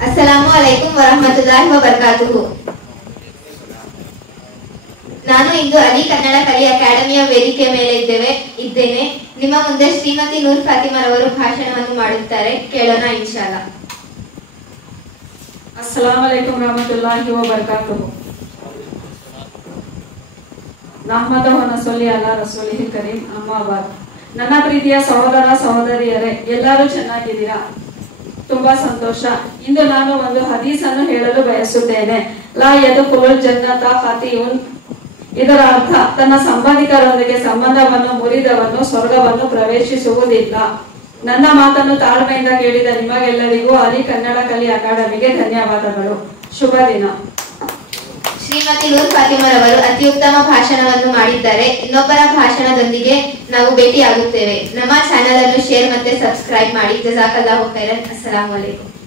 अस्सलामु अलैकुम वरहमतुल्लाहि वबरकातुहು। ನಾನು ಇಂದು ಅಲಿ ಕನ್ನಡ ಕಲಿ ಅಕಾಡೆಮಿಯ ವೇದಿಕೆ ಮೇಲೆ ಇದ್ದೇನೆ. ನಿಮ್ಮ ಮುಂದೆ ಶ್ರೀಮತಿ ನೂರ್ ಫಾತಿಮಾ ರವರು ಭಾಷಣವನ್ನು ಮಾಡುತ್ತಾರೆ. ಕೇಳೋಣ ಇನ್ಶಾಅಲ್ಲಾ. अस्सलामु अलैकुम रहमतुल्लाहि व बरकातुहु। ನಹ್ಮದುಹು ವ ನಸಲ್ಲಿ ಅಲಾ ರಸೂಲಿಹಿಲ್ ಕರೀಮ್. ಅಮ್ಮಾ ಬಾದ್. ನನ್ನ ಪ್ರೀತಿಯ ಸಹೋದರ ಸಹೋದರಿಯರೇ, ಎಲ್ಲರೂ ಚೆನ್ನಾಗಿದ್ದೀರಾ? ತುಂಬಾ ಸಂತೋಷ. ಇಂದು ನಾನು ಒಂದು ಹದೀಸನ್ನು ಹೇಳಲು ಬಯಸುತ್ತೇನೆ. ಲಾ ಯದ್ಖುಲುಲ್ ಜನ್ನತ ಖಾತಿಯುನ್. ಇದರ ಅರ್ಥ, ತನ್ನ ಸಂಬಂಧಿಕರೊಂದಿಗೆ ಸಂಬಂಧವನ್ನು ಮುರಿದವನು ಸ್ವರ್ಗವನ್ನು ಪ್ರವೇಶಿಸುವುದಿಲ್ಲ. ನನ್ನ ಮಾತನ್ನು ತಾಳ್ಮೆಯಿಂದ ಕೇಳಿದ ನಿಮಗೆಲ್ಲರಿಗೂ ಅಲಿ ಕನ್ನಡ ಕಲಿ ಅಕಾಡೆಮಿಗೆ ಧನ್ಯವಾದಗಳು. ಶುಭ ದಿನ. ಶ್ರೀಮತಿ ನೂರ್ ಫಾತಿಮಾ ರವರು ಅತಿ ಉತ್ತಮ ಭಾಷಣವನ್ನು ಮಾಡಿದ್ದಾರೆ. ಇನ್ನೊಬ್ಬರ ಭಾಷಣದೊಂದಿಗೆ ನಾವು ಭೇಟಿಯಾಗುತ್ತೇವೆ. ನಮ್ಮ ಚಾನೆಲ್ ಅನ್ನು ಶೇರ್ ಮತ್ತೆ ಸಬ್ಸ್ಕ್ರೈಬ್ ಮಾಡಿ. ಜಜಾಕಲ್ಲಾಹು ಖೈರನ್. ಅಸ್ಸಲಾಮು ಅಲೈಕುಂ.